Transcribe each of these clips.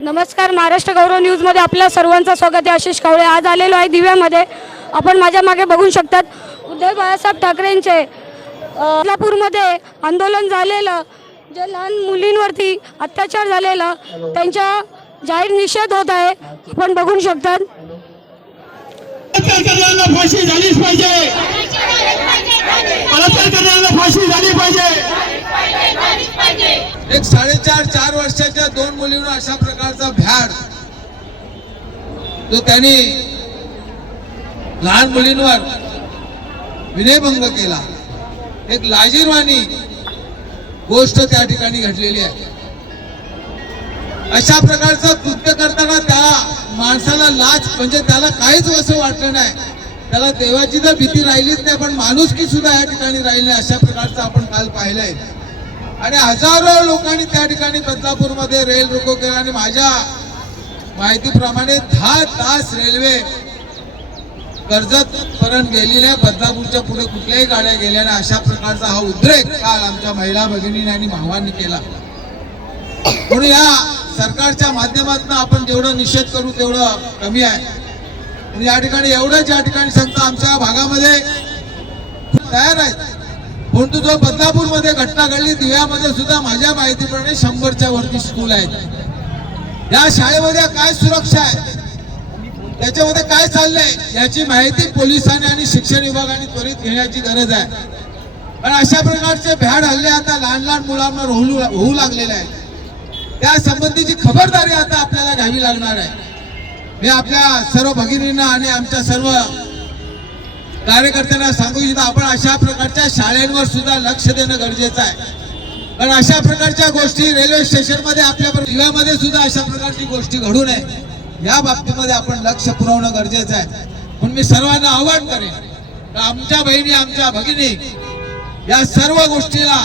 नमस्कार, महाराष्ट्र गौरव न्यूजमध्ये आपल्या सर्वांचं स्वागत आहे। आशिष कावळे आज आलेलो आहे दिव्यामध्ये। आपण माझ्या मागे बघू शकतात उद्धव बाळासाहेब ठाकरेंचे कोल्हापूरमध्ये आंदोलन झालेलं, जे लहान मुलींवरती अत्याचार झालेला त्यांचा जाहीर निषेध होत आहे। आपण बघू शकतात फाशी झालीच पाहिजे, फाशी झाली पाहिजे। एक 4.5 वर्षाच्या 2 मुलींवर अशा प्रकारचा भ्याड जो त्यांनी लहान मुलींवर विनयभंग केला, एक लाजिरवाणी गोष्ट त्या ठिकाणी घडलेली आहे। अशा प्रकारचं कृत्य करताना त्या माणसाला लाज म्हणजे त्याला काहीच असं वाटलं नाही, त्याला देवाची तर भीती राहिलीच नाही, पण माणुसकी सुद्धा या ठिकाणी राहिली नाही। अशा प्रकारचं आपण काल पाहिलंय आणि हजारो लोकांनी त्या ठिकाणी बदलापूरमध्ये रेल रोको केला आणि माझ्या माहितीप्रमाणे 10 तास रेल्वे कर्जत पर्यंत गेली नाही, बदलापूरच्या पुढे कुठल्याही गाड्या गेल्या नाही। अशा प्रकारचा हा उद्रेक काल आमच्या महिला भगिनींनी आणि भावांनी केला। म्हणून या सरकारच्या माध्यमातून आपण जेवढं निषेध करू तेवढं कमी आहे। या ठिकाणी एवढंच या ठिकाणी सांगतो, आमच्या भागामध्ये तयार आहेत, परंतु जो बदलापूरमध्ये घटना घडली दिव्यामध्ये सुद्धा माझ्या माहितीप्रमाणे 100च्या वरती स्कूल आहेत। या शाळेमध्ये काय सुरक्षा आहे, त्याच्यामध्ये काय चाललंय याची माहिती पोलिसांनी आणि शिक्षण विभागाने त्वरित घेण्याची गरज आहे। कारण अशा प्रकारचे भ्याड हल्ले आता लहान लहान मुलांवर होऊ लागलेले आहेत, त्या संबंधीची खबरदारी आता आपल्याला घ्यावी लागणार आहे। मी आपल्या सर्व भगिनींना आणि आमच्या सर्व कार्यकर्त्यांना सांगू इच्छितो, आपण अशा प्रकारच्या शाळांवर सुद्धा लक्ष देणं गरजेचं आहे। कारण अशा प्रकारच्या गोष्टी रेल्वे स्टेशन मध्ये आपल्या दिव्यामध्ये सुद्धा अशा प्रकारची गोष्टी घडू नये या बाबतीमध्ये आपण लक्ष पुरवणं गरजेचं आहे। म्हणून मी सर्वांना आवाहन करेन की आमच्या बहिणी आमच्या भगिनी या सर्व गोष्टीला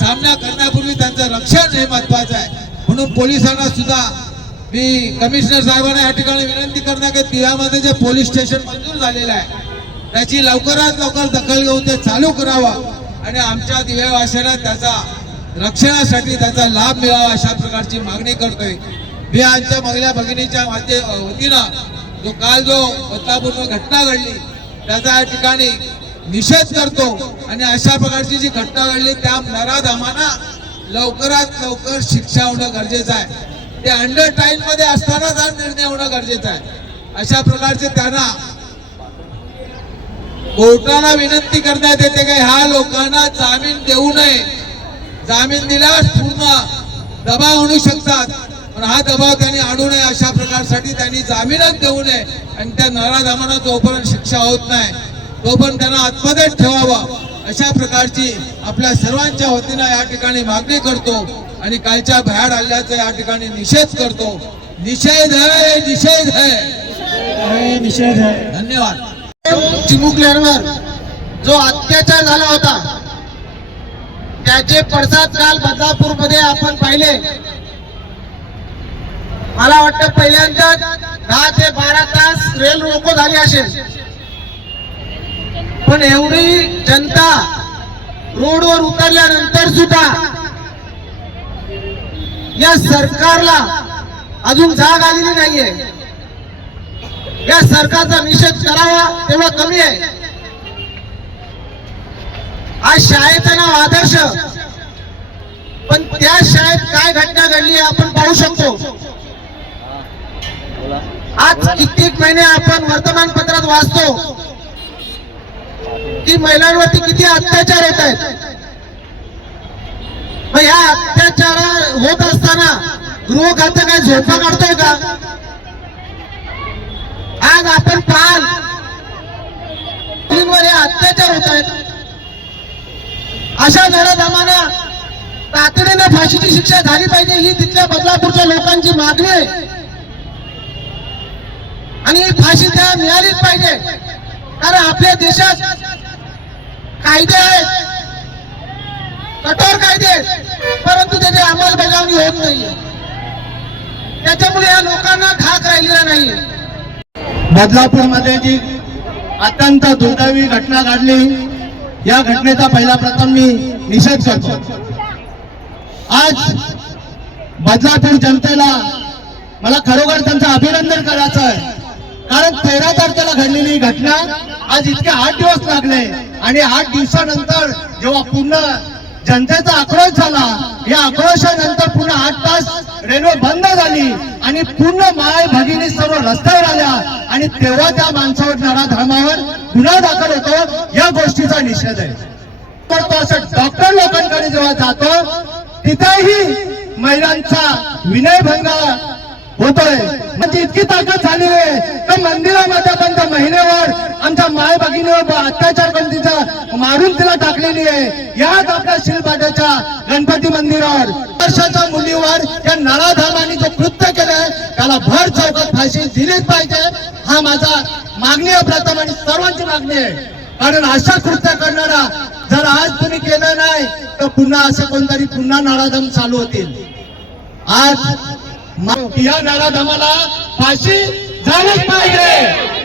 सामना करण्यापूर्वी त्यांचं रक्षण हे महत्वाचं आहे। म्हणून पोलिसांना सुद्धा मी कमिशनर साहेबांना या ठिकाणी विनंती करणार की दिव्यामध्ये जे पोलीस स्टेशन मंजूर झालेलं आहे त्याची लवकरात लवकर दखल घेऊन ते चालू करावं आणि आमच्या दिव्यावासियांना त्याचा रक्षणासाठी त्याचा लाभ मिळावा अशा प्रकारची मागणी करतोय। मी आमच्या महिला भगिनीच्या वतीनं जो काल जो बदलापूरमध्ये घटना घडली त्याचा या ठिकाणी निषेध करतो आणि अशा प्रकारची जी घटना घडली त्या नराधमांना लवकरात लवकर शिक्षा होणं गरजेचं आहे। ते अंडर टाइम मध्ये असताना हा निर्णय होणं गरजेचं आहे। अशा प्रकारचे त्यांना कोर्टाला विनंती करण्यात येते की ह्या लोकांना जामीन देऊ नये, जामीन दिल्यास पूर्ण दबाव आणू शकतात, पण हा दबाव त्यांनी आणू नये अशा प्रकारसाठी त्यांनी जामीनच देऊ नये आणि त्या नराधमांना जोपर्यंत शिक्षा होत नाही तोपर्यंत त्यांना आत्महत्येत ठेवावं अशा प्रकारची आपल्या सर्वांच्या वतीनं या ठिकाणी मागणी करतो आणि कालच्या भ्याड हल्ल्याचा या ठिकाणी निषेध करतो। निषेध है, निषेध है, निषेध है। धन्यवाद। चिमुकल्यांवर जो अत्याचार झाला होता त्याचे पडसाद काल बदलापूरमध्ये आपण पाहिले। मला वाटतं पहिल्यांदा 10 ते 12 तास रेल रोको झाली असेल, पण एवढी जनता रोडवर उतरल्यानंतर सुद्धा या सरकारला अजून जाग आलेली नाहीये। या सरकारचा निषेध करावा तेवढं कमी आहे। आज शाळेचं नाव आदर्श, पण त्या शाळेत काय घटना घडली आपण पाहू शकतो। आज कित्येक महिने आपण वर्तमानपत्रात वाचतो की महिलांवरती किती अत्याचार होत आहेत। मग ह्या अत्याचार होत असताना गृह खातं काय झोपा काढतोय का? आज आपण पाहाल मुलींवर हे अत्याचार होत आहेत। अशा नराधमांना तातडीने फाशीची शिक्षा झाली पाहिजे ही तिथल्या बदलापूरच्या लोकांची मागणी आहे आणि ही फाशी त्या मिळालीच पाहिजे। कारण आपल्या देशात कायदे आहेत, कठोर कायदे आहेत, परंतु त्याची अंमलबजावणी होत नाहीये, त्याच्यामुळे या लोकांना धाक राहिलेला नाहीये। बदलापूरमध्ये जी अत्यंत दुर्दैवी घटना घडली या घटनेचा पहिला प्रथम मी निषेध करतो। आज बदलापूर जनतेला मला खरोखर त्यांचं अभिनंदन करायचं आहे. कारण 13 तारखेला घडलेली ही घटना आज इतके 8 दिवस लागले आणि 8 दिवसानंतर जेव्हा पूर्ण जनतेचा आक्रोश झाला, या आक्रोशानंतर पुन्हा 8 तास रेल्वे बंद झाली आणि पूर्ण माय भगिनी सर्व रस्त्यावर आल्या आणि तेव्हा त्या माणसावर नराधमावर गुन्हा दाखल होतो. या गोष्टीचा निषेध आहे. तर तो असं डॉक्टर लोकांकडे जेव्हा जातो तिथेही महिलांचा विनयभंग होतोय. म्हणजे इतकी ताकद झाली आहे तर मंदिरामध्ये पण त्या महिलेवर आमच्या माय भगिनीवर अत्याचार करून तिचा मारून तिला टाकलेली आहे. याच आपल्या शिलपाट्याच्या गणपती मंदिरावर वर्षाच्या मुलीवर त्या नराधमांनी जो कृत्य केलंय त्याला भर चौकात फाशी दिलीच पाहिजे. हा माझा मागणी आहे, प्रथम आणि सर्वांची मागणी आहे. कारण अशा कृत्य करणारा जर आज तुम्ही केलं नाही तर पुन्हा असं कोणतरी पुन्हा नराधम चालू होतील. आज या नराधमाला फाशी झालीच पाहिजे.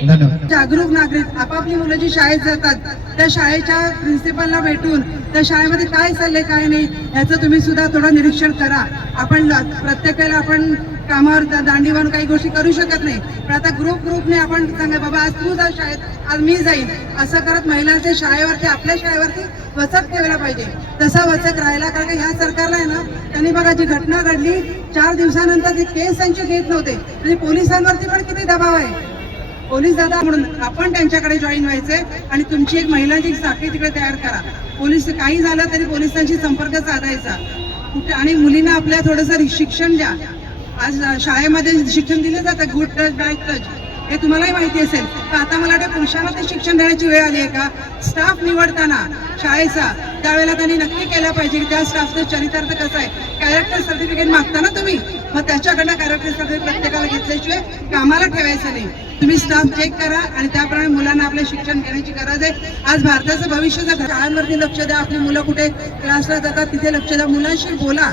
धन्यवाद. जागरूक नागरिक आपापली मुलं जी शाळेत जातात त्या शाळेच्या प्रिन्सिपलला भेटून त्या शाळेमध्ये काय चाललंय काय नाही याचं तुम्ही सुद्धा थोडं निरीक्षण करा. आपण प्रत्येक वेळेला आपण कामावर दांडीवर काही गोष्टी करू शकत नाही, पण आता ग्रुपने आपण सांगा बाबा आज तू जा शाळेत, आज मी जाईन, असं करत महिलांच्या शाळेवरती आपल्या शाळेवरती वचक ठेवला पाहिजे. तसा वचक राहिला, कारण का ह्या सरकारला आहे ना, त्यांनी बघा जी घटना घडली 4 दिवसानंतर ती केस त्यांची घेत नव्हते, म्हणजे पोलिसांवरती पण किती दबाव आहे. पोलीस दादा म्हणून आपण त्यांच्याकडे जॉईन व्हायचंय आणि तुमची एक महिलांची साखळी तिकडे तयार करा. पोलीस काही झालं तरी पोलिसांशी संपर्क साधायचा कुठे, आणि मुलींना आपल्या थोडंसं शिक्षण द्या. आज शाळेमध्ये शिक्षण दिलं जातं गुड टच बॅड टच, हे तुम्हालाही माहिती असेल. तर आता मला वाटतं पुरुषांना ते शिक्षण देण्याची वेळ आली आहे का. स्टाफ निवडताना शाळेचा त्यावेळेला त्यांनी नक्की केलं पाहिजे की त्या स्टाफचं चरितार्थ कसं आहे. कॅरेक्टर सर्टिफिकेट मागता ना तुम्ही, मग त्याच्याकडनं कॅरेक्टर सर्टिफिकेट प्रत्येकाला घेतल्याशिवाय कामाला ठेवायचं नाही. तुम्ही स्टाफ चेक करा आणि त्याप्रमाणे मुलांना आपले शिक्षण घेण्याची गरज आहे. आज भारताचं भविष्य जर शाळांवरती लक्ष द्या, आपली मुलं कुठे क्लासला जातात तिथे लक्ष द्या, मुलांशी बोला,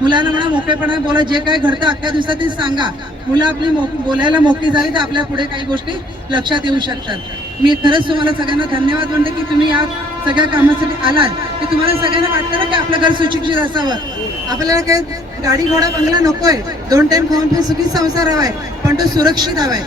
मुलांना म्हणा मोकळेपणा बोला, जे काय घडतं अख्ख्या दिवसात ते सांगा. मुलं आपली बोलायला मोकळी झाली तर आपल्या पुढे काही गोष्टी लक्षात येऊ शकतात. मी खरंच तुम्हाला सगळ्यांना धन्यवाद म्हणते की तुम्ही या सगळ्या कामासाठी आलात. की तुम्हाला सगळ्यांना वाटतं ना की आपलं घर सुशिक्षित असावं, आपल्याला काय गाडी घोडा बंगला नकोय, 2 टाइम खाऊन पिऊन सुखी संसार हवाय, पण तो सुरक्षित हवाय.